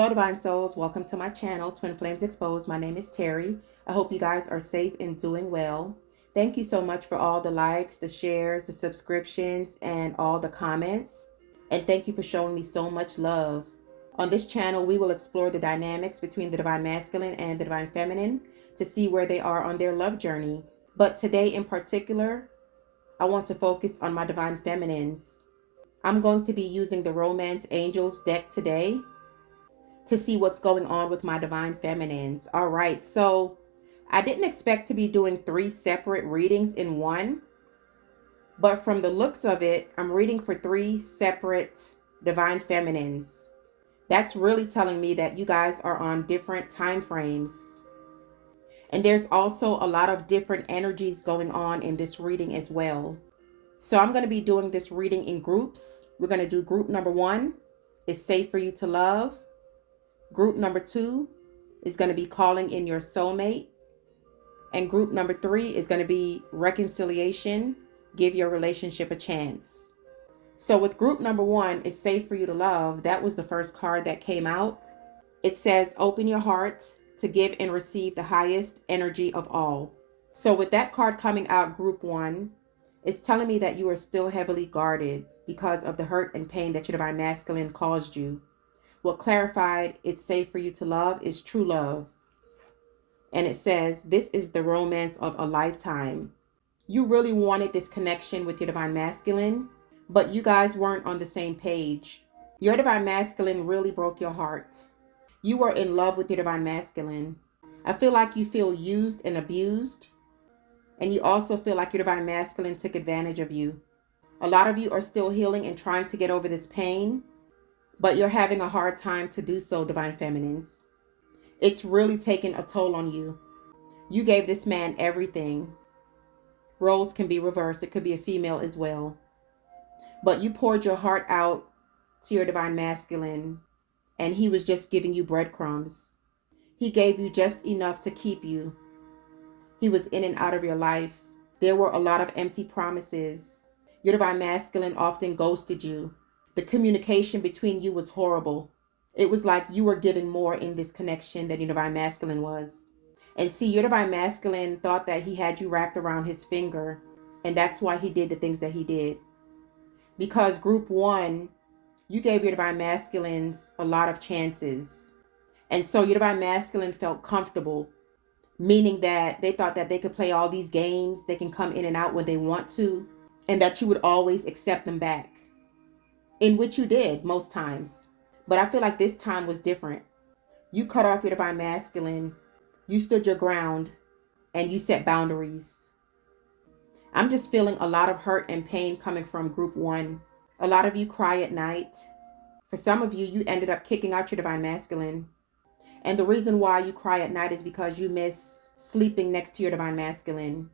Hello, Divine Souls. Welcome to my channel, Twin Flames Exposed. My name is Terry. I hope you guys are safe and doing well. Thank you so much for all the likes, the shares, the subscriptions, and all the comments. And thank you for showing me so much love. On this channel, we will explore the dynamics between the Divine Masculine and the Divine Feminine to see where they are on their love journey. But today in particular, I want to focus on my Divine Feminines. I'm going to be using the Romance Angels deck today to see what's going on with my Divine Feminines. All right, so I didn't expect to be doing 3 separate readings in one, but from the looks of it, I'm reading for 3 separate Divine Feminines. That's really telling me that you guys are on different time frames. And there's also a lot of different energies going on in this reading as well. So I'm going to be doing this reading in groups. We're going to do group number 1, It's Safe for You to Love. Group number 2 is going to be Calling in Your Soulmate. And group number 3 is going to be Reconciliation, Give Your Relationship a Chance. So with group number 1, It's Safe for You to Love, that was the first card that came out. It says, open your heart to give and receive the highest energy of all. So with that card coming out, group 1, it's telling me that you are still heavily guarded because of the hurt and pain that your Divine Masculine caused you. What clarified It's Safe for You to Love is true love. And it says, this is the romance of a lifetime. You really wanted this connection with your Divine Masculine, but you guys weren't on the same page. Your Divine Masculine really broke your heart. You were in love with your Divine Masculine. I feel like you feel used and abused. And you also feel like your Divine Masculine took advantage of you. A lot of you are still healing and trying to get over this pain, but you're having a hard time to do so, Divine Feminines. It's really taken a toll on you. You gave this man everything. Roles can be reversed. It could be a female as well. But you poured your heart out to your Divine Masculine, and he was just giving you breadcrumbs. He gave you just enough to keep you. He was in and out of your life. There were a lot of empty promises. Your Divine Masculine often ghosted you. The communication between you was horrible. It was like you were giving more in this connection than your Divine Masculine was. And see, your Divine Masculine thought that he had you wrapped around his finger, and that's why he did the things that he did. Because group 1, you gave your Divine Masculines a lot of chances. And so your Divine Masculine felt comfortable, meaning that they thought that they could play all these games, they can come in and out when they want to, and that you would always accept them back. In which you did most times. But I feel like this time was different. You cut off your Divine Masculine, you stood your ground, and you set boundaries. I'm just feeling a lot of hurt and pain coming from group 1. A lot of you cry at night. For some of you, you ended up kicking out your Divine Masculine. And the reason why you cry at night is because you miss sleeping next to your Divine Masculine.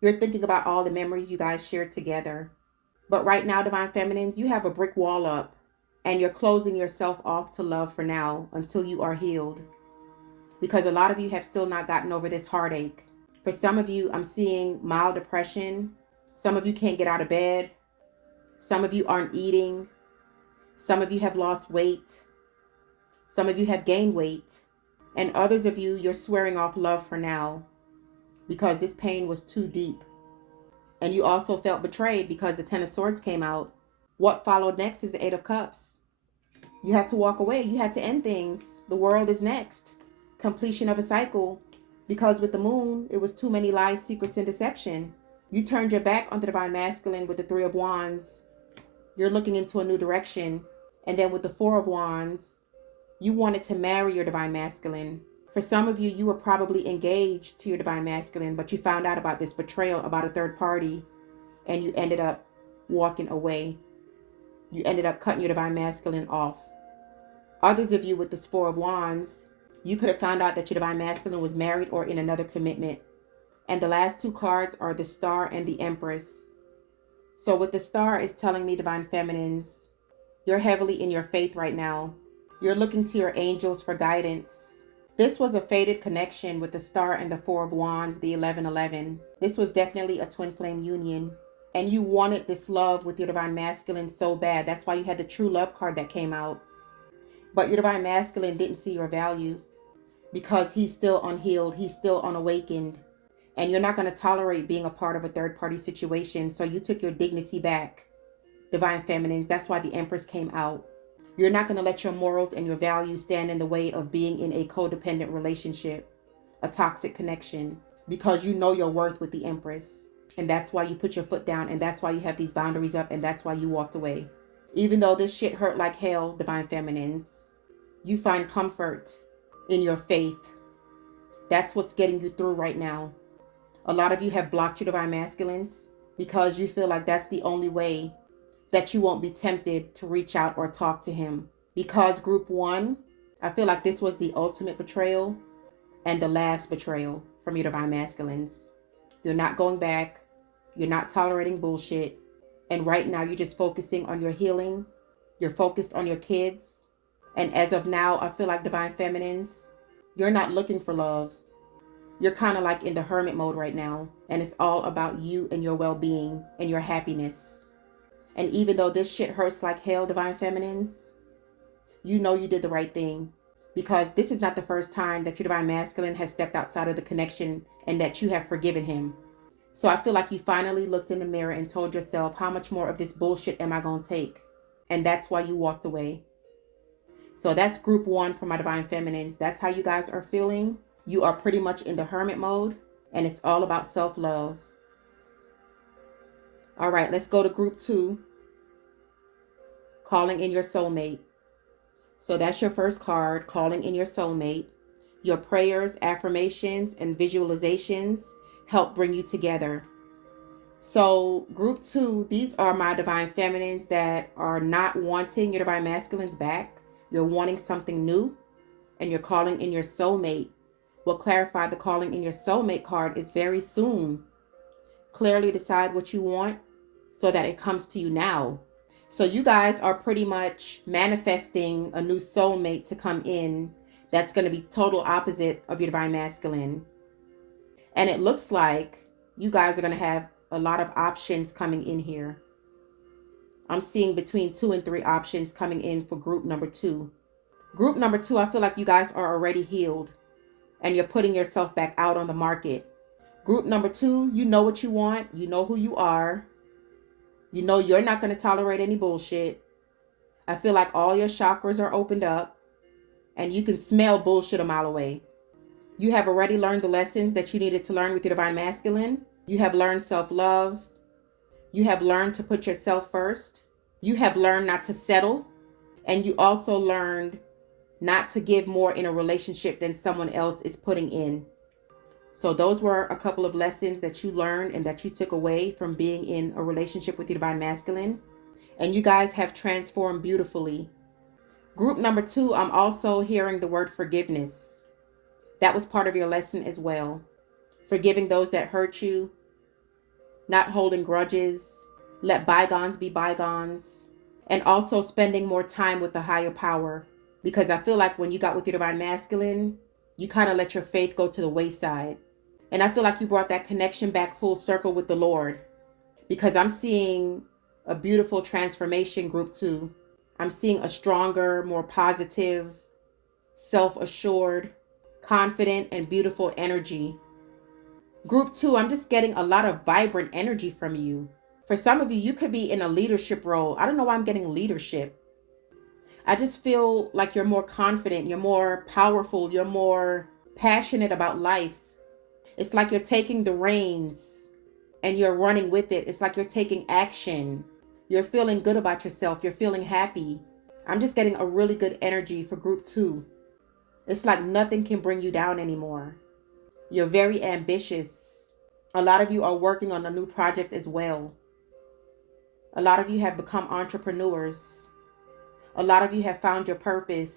You're thinking about all the memories you guys shared together. But right now, Divine Feminines, you have a brick wall up, and you're closing yourself off to love for now until you are healed. Because a lot of you have still not gotten over this heartache. For some of you, I'm seeing mild depression. Some of you can't get out of bed. Some of you aren't eating. Some of you have lost weight. Some of you have gained weight. And others of you, you're swearing off love for now because this pain was too deep. And you also felt betrayed because the 10 of Swords came out. What followed next is the 8 of Cups. You had to walk away. You had to end things. The world is next. Completion of a cycle. Because with the Moon, it was too many lies, secrets, and deception. You turned your back on the Divine Masculine with the 3 of Wands. You're looking into a new direction. And then with the 4 of Wands, you wanted to marry your Divine Masculine. For some of you, you were probably engaged to your Divine Masculine, but you found out about this betrayal about a third party, and you ended up walking away. You ended up cutting your Divine Masculine off. Others of you with this 4 of Wands, you could have found out that your Divine Masculine was married or in another commitment. And the last 2 cards are the Star and the Empress. So with the Star, it's telling me, Divine Feminines, you're heavily in your faith right now. You're looking to your angels for guidance. This was a fated connection with the Star and the 4 of Wands, the 1111. This was definitely a twin flame union. And you wanted this love with your Divine Masculine so bad. That's why you had the True Love card that came out. But your divine masculine didn't see your value because he's still unhealed, he's still unawakened, and you're not going to tolerate being a part of a third party situation. So you took your dignity back, divine feminines. That's why the Empress came out. You're not going to let your morals and your values stand in the way of being in a codependent relationship, a toxic connection, because you know your worth with the Empress. And that's why you put your foot down, and that's why you have these boundaries up, and that's why you walked away. Even though this shit hurt like hell, divine feminines, you find comfort in your faith. That's what's getting you through right now. A lot of you have blocked your divine masculines because you feel like that's the only way that you won't be tempted to reach out or talk to him. Because group one, I feel like this was the ultimate betrayal and the last betrayal from your divine masculines. You're not going back. You're not tolerating bullshit. And right now you're just focusing on your healing. You're focused on your kids. And as of now, I feel like divine feminines, you're not looking for love. You're kind of like in the hermit mode right now. And it's all about you and your well-being and your happiness. And even though this shit hurts like hell, divine feminines, you know you did the right thing. Because this is not the first time that your divine masculine has stepped outside of the connection and that you have forgiven him. So I feel like you finally looked in the mirror and told yourself, how much more of this bullshit am I going to take? And that's why you walked away. So that's group one for my divine feminines. That's how you guys are feeling. You are pretty much in the hermit mode, and it's all about self-love. All right, let's go to group two, calling in your soulmate. So that's your first card, calling in your soulmate. Your prayers, affirmations, and visualizations help bring you together. So group two, these are my divine feminines that are not wanting your divine masculines back. You're wanting something new, and you're calling in your soulmate. We'll clarify the calling in your soulmate card is very soon. Clearly decide what you want so that it comes to you now. So you guys are pretty much manifesting a new soulmate to come in that's going to be total opposite of your divine masculine. And it looks like you guys are going to have a lot of options coming in here. I'm seeing between 2 and 3 options coming in for group number 2. Group number 2, I feel like you guys are already healed and you're putting yourself back out on the market. Group number 2, you know what you want. You know who you are. You know you're not going to tolerate any bullshit. I feel like all your chakras are opened up and you can smell bullshit a mile away. You have already learned the lessons that you needed to learn with your divine masculine. You have learned self-love. You have learned to put yourself first. You have learned not to settle. And you also learned not to give more in a relationship than someone else is putting in. So those were a couple of lessons that you learned and that you took away from being in a relationship with your divine masculine. And you guys have transformed beautifully. Group number 2, I'm also hearing the word forgiveness. That was part of your lesson as well. Forgiving those that hurt you, not holding grudges, let bygones be bygones, and also spending more time with the higher power. Because I feel like when you got with your divine masculine, you kind of let your faith go to the wayside. And I feel like you brought that connection back full circle with the Lord. Because I'm seeing a beautiful transformation, group 2. I'm seeing a stronger, more positive, self-assured, confident, and beautiful energy. Group 2, I'm just getting a lot of vibrant energy from you. For some of you, you could be in a leadership role. I don't know why I'm getting leadership. I just feel like you're more confident, you're more powerful, you're more passionate about life. It's like you're taking the reins and you're running with it. It's like you're taking action. You're feeling good about yourself. You're feeling happy. I'm just getting a really good energy for group 2. It's like nothing can bring you down anymore. You're very ambitious. A lot of you are working on a new project as well. A lot of you have become entrepreneurs. A lot of you have found your purpose.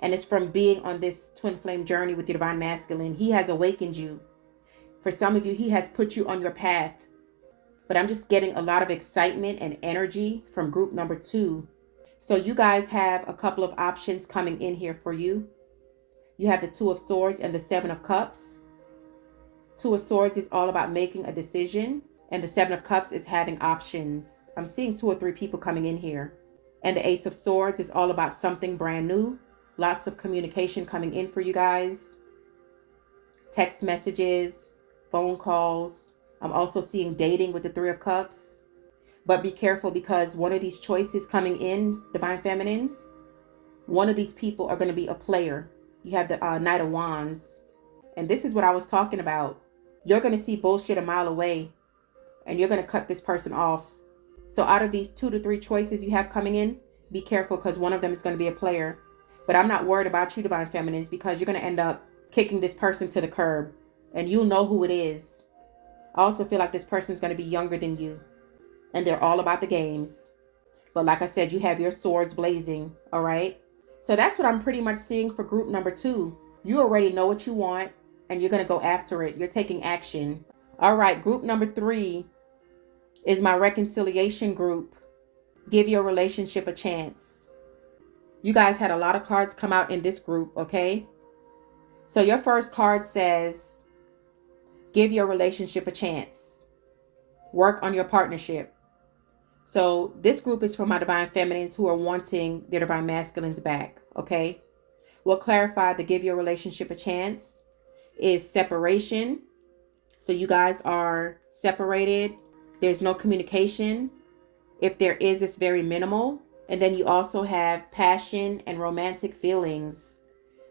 And it's from being on this twin flame journey with your divine masculine. He has awakened you. For some of you, he has put you on your path. But I'm just getting a lot of excitement and energy from group number 2. So you guys have a couple of options coming in here for you. You have the 2 of Swords and the 7 of Cups. 2 of Swords is all about making a decision. And the 7 of Cups is having options. I'm seeing 2 or 3 people coming in here. And the Ace of Swords is all about something brand new. Lots of communication coming in for you guys. Text messages, phone calls. I'm also seeing dating with the Three of Cups. But be careful, because one of these choices coming in, Divine Feminines, one of these people are going to be a player. You have the Knight of Wands. And this is what I was talking about. You're going to see bullshit a mile away, and you're going to cut this person off. So out of these 2 to 3 choices you have coming in, be careful, because one of them is going to be a player. But I'm not worried about you, Divine Feminines, because you're going to end up kicking this person to the curb, and you'll know who it is. I also feel like this person is going to be younger than you, and they're all about the games. But like I said, you have your swords blazing, all right? So that's what I'm pretty much seeing for group number 2. You already know what you want, and you're going to go after it. You're taking action. All right, group number 3 is my reconciliation group. Give your relationship a chance. You guys had a lot of cards come out in this group, okay? So your first card says, give your relationship a chance. Work on your partnership. So this group is for my Divine Feminines who are wanting their Divine Masculines back, okay? What clarified the give your relationship a chance is separation. So you guys are separated. There's no communication. If there is, it's very minimal. And then you also have passion and romantic feelings.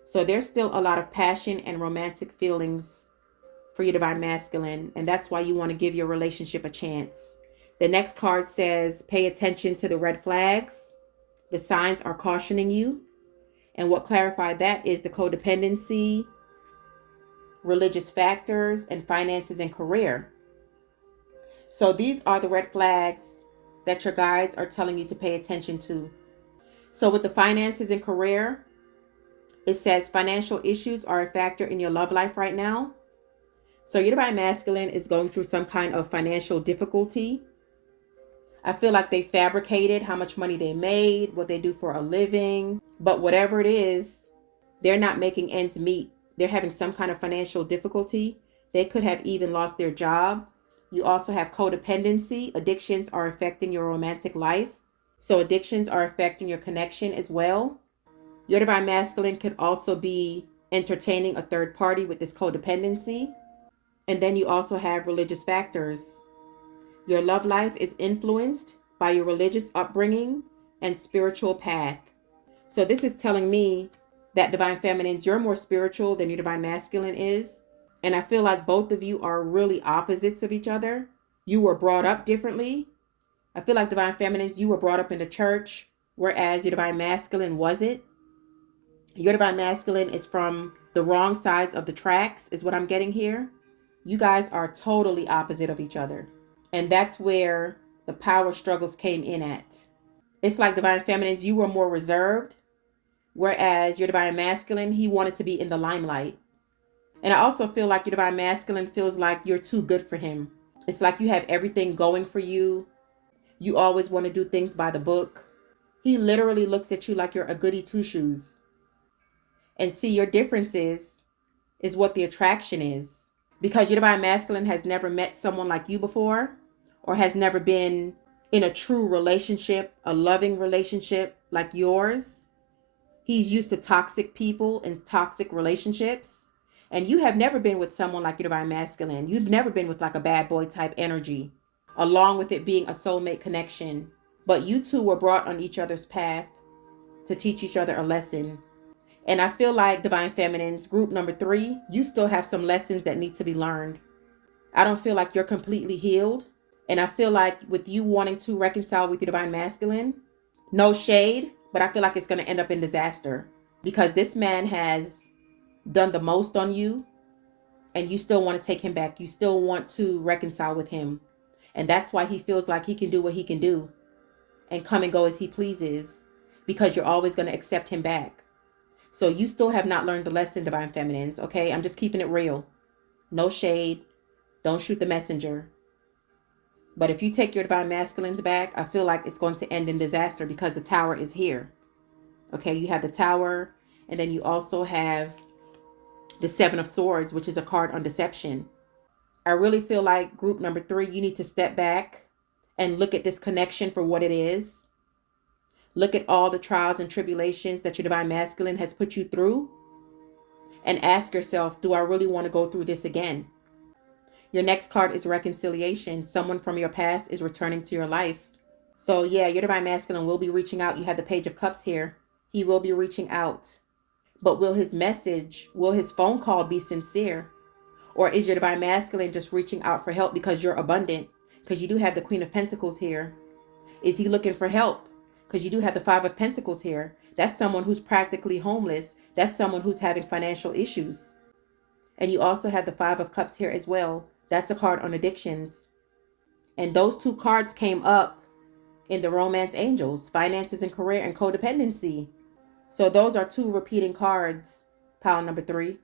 So there's still a lot of passion and romantic feelings for your Divine Masculine. And that's why you want to give your relationship a chance. The next card says, pay attention to the red flags. The signs are cautioning you. And what clarified that is the codependency, religious factors, and finances and career. So these are the red flags that your guides are telling you to pay attention to. So with the finances and career, it says financial issues are a factor in your love life right now. So your Divine Masculine is going through some kind of financial difficulty. I feel like they fabricated how much money they made, what they do for a living. But whatever it is, they're not making ends meet. They're having some kind of financial difficulty. They could have even lost their job. You also have codependency. Addictions are affecting your romantic life. So addictions are affecting your connection as well. Your Divine Masculine could also be entertaining a third party with this codependency. And then you also have religious factors. Your love life is influenced by your religious upbringing and spiritual path. So this is telling me that Divine Feminines, you're more spiritual than your Divine Masculine is. And I feel like both of you are really opposites of each other. You were brought up differently. I feel like Divine Feminines, you were brought up in the church, whereas your Divine Masculine wasn't. Your Divine Masculine is from the wrong sides of the tracks, is what I'm getting here. You guys are totally opposite of each other. And that's where the power struggles came in at. It's like Divine Feminines, you were more reserved, whereas your Divine Masculine, he wanted to be in the limelight. And I also feel like your Divine Masculine feels like you're too good for him. It's like you have everything going for you. You always want to do things by the book. He literally looks at you like you're a goody two-shoes. And see, your differences is what the attraction is. Because your Divine Masculine has never met someone like you before, or has never been in a true relationship, a loving relationship like yours. He's used to toxic people and toxic relationships. And you have never been with someone like your Divine Masculine. You've never been with like a bad boy type energy, along with it being a soulmate connection. But you two were brought on each other's path to teach each other a lesson. And I feel like Divine Feminines, group number 3, you still have some lessons that need to be learned. I don't feel like you're completely healed. And I feel like with you wanting to reconcile with your Divine Masculine, no shade, but I feel like it's going to end up in disaster. Because this man has done the most on you, and you still want to take him back. You still want to reconcile with him. And that's why he feels like he can do what he can do and come and go as he pleases, because you're always going to accept him back. So you still have not learned the lesson, Divine Feminines, okay? I'm just keeping it real. No shade. Don't shoot the messenger. But if you take your Divine Masculines back, I feel like it's going to end in disaster, because the Tower is here. Okay, you have the Tower, and then you also have the 7 of Swords, which is a card on deception. I really feel like group number 3, you need to step back and look at this connection for what it is. Look at all the trials and tribulations that your divine masculine has put you through and ask yourself, do I really want to go through this again? Your next card is reconciliation. Someone from your past is returning to your life. So yeah, your divine masculine will be reaching out. You have the Page of Cups here. He will be reaching out. But will his phone call be sincere? Or is your divine masculine just reaching out for help because you're abundant? Because you do have the Queen of Pentacles here. Is he looking for help? Because you do have the Five of Pentacles here. That's someone who's practically homeless. That's someone who's having financial issues. And you also have the Five of Cups here as well. That's a card on addictions. And those two cards came up in the Romance Angels, finances and career and codependency. So those are two repeating cards, pile number 3.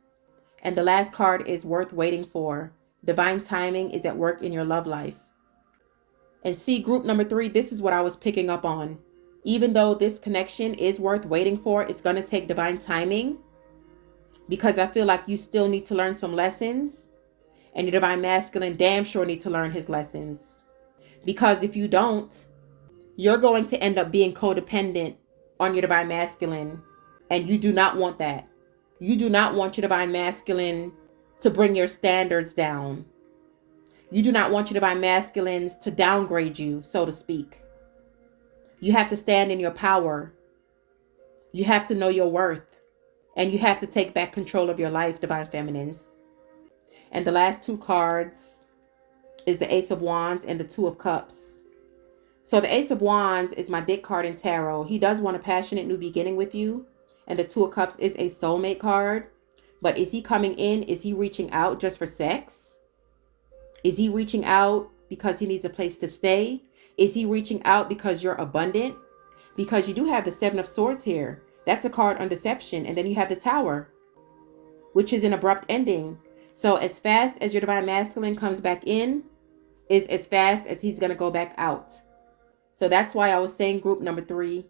And the last card is worth waiting for. Divine timing is at work in your love life. And see, group number 3, this is what I was picking up on. Even though this connection is worth waiting for, it's going to take divine timing, because I feel like you still need to learn some lessons, and your divine masculine damn sure need to learn his lessons. Because if you don't, you're going to end up being codependent on your divine masculine, and you do not want that. You do not want your divine masculine to bring your standards down. You do not want your divine masculines to downgrade you, so to speak. You have to stand in your power. You have to know your worth. And you have to take back control of your life, divine feminines. And the last two cards is the Ace of Wands and the Two of Cups. So the Ace of Wands is my dick card in tarot. He does want a passionate new beginning with you. And the Two of Cups is a soulmate card. But is he coming in? Is he reaching out just for sex? Is he reaching out because he needs a place to stay? Is he reaching out because you're abundant? Because you do have the Seven of Swords here. That's a card on deception. And then you have the Tower, which is an abrupt ending. So as fast as your divine masculine comes back in, is as fast as he's going to go back out. So that's why I was saying, group number 3,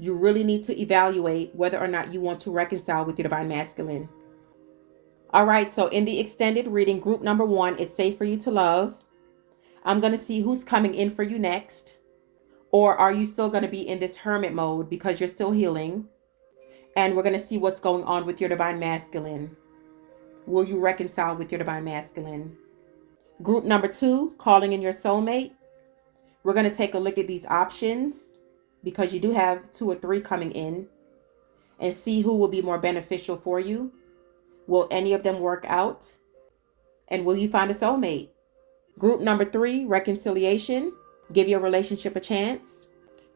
you really need to evaluate whether or not you want to reconcile with your divine masculine. All right, so in the extended reading, group number 1 is safe for you to love. I'm going to see who's coming in for you next. Or are you still going to be in this hermit mode because you're still healing? And we're going to see what's going on with your divine masculine. Will you reconcile with your divine masculine? Group number 2, calling in your soulmate. We're going to take a look at these options because you do have 2 or 3 coming in, and see who will be more beneficial for you. Will any of them work out? And will you find a soulmate? Group number 3, reconciliation. Give your relationship a chance.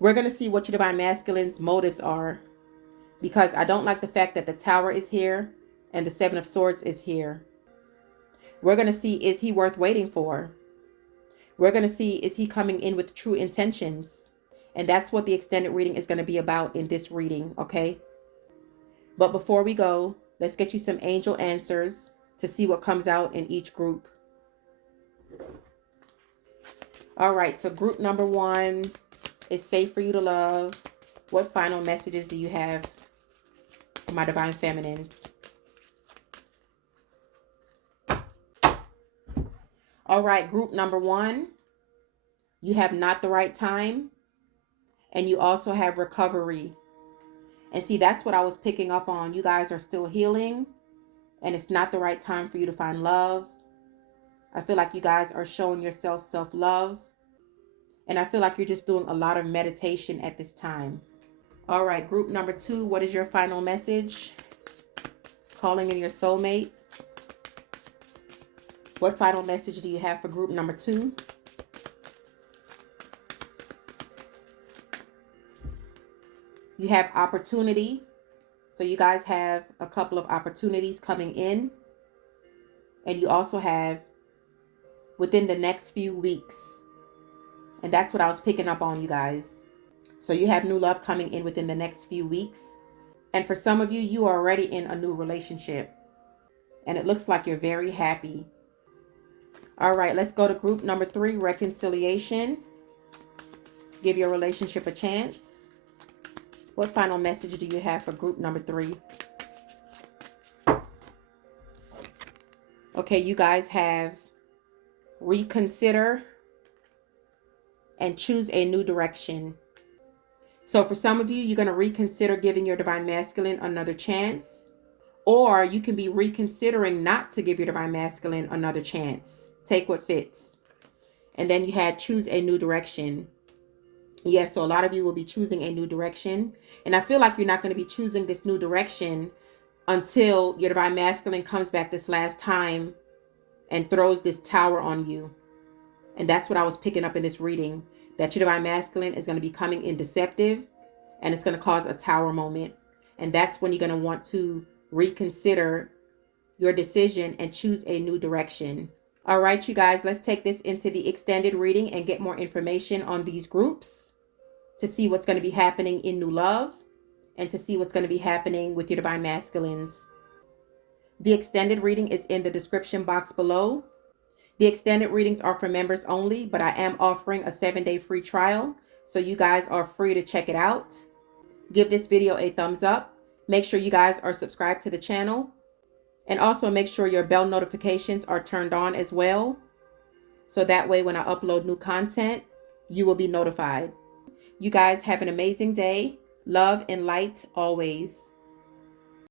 We're going to see what your divine masculine's motives are, because I don't like the fact that the Tower is here and the Seven of Swords is here. We're going to see, is he worth waiting for? We're going to see, is he coming in with true intentions? And that's what the extended reading is going to be about in this reading, okay? But before we go, let's get you some angel answers to see what comes out in each group. All right, so group number 1 is safe for you to love. What final messages do you have for my divine feminines? All right, group number 1, you have not the right time, and you also have recovery. And see, that's what I was picking up on. You guys are still healing, and it's not the right time for you to find love. I feel like you guys are showing yourself self-love, and I feel like you're just doing a lot of meditation at this time. All right, group number 2, what is your final message? Calling in your soulmate. What final message do you have for group number 2? You have opportunity. So you guys have a couple of opportunities coming in. And you also have within the next few weeks. And that's what I was picking up on, you guys. So you have new love coming in within the next few weeks. And for some of you, you are already in a new relationship. And it looks like you're very happy. All right, let's go to group number 3, reconciliation. Give your relationship a chance. What final message do you have for group number 3? Okay, you guys have reconsider and choose a new direction. So for some of you, you're going to reconsider giving your divine masculine another chance, or you can be reconsidering not to give your divine masculine another chance. Take what fits. And then you had choose a new direction. Yes, so a lot of you will be choosing a new direction. And I feel like you're not going to be choosing this new direction until your divine masculine comes back this last time and throws this tower on you. And that's what I was picking up in this reading, that your divine masculine is going to be coming in deceptive, and it's going to cause a tower moment. And that's when you're going to want to reconsider your decision and choose a new direction. All right, you guys, let's take this into the extended reading and get more information on these groups to see what's going to be happening in new love and to see what's going to be happening with your divine masculines. The extended reading is in the description box below. The extended readings are for members only, but I am offering a 7-day free trial, so you guys are free to check it out. Give this video a thumbs up. Make sure you guys are subscribed to the channel, and also make sure your bell notifications are turned on as well, so that way when I upload new content, you will be notified. You guys have an amazing day. Love and light always.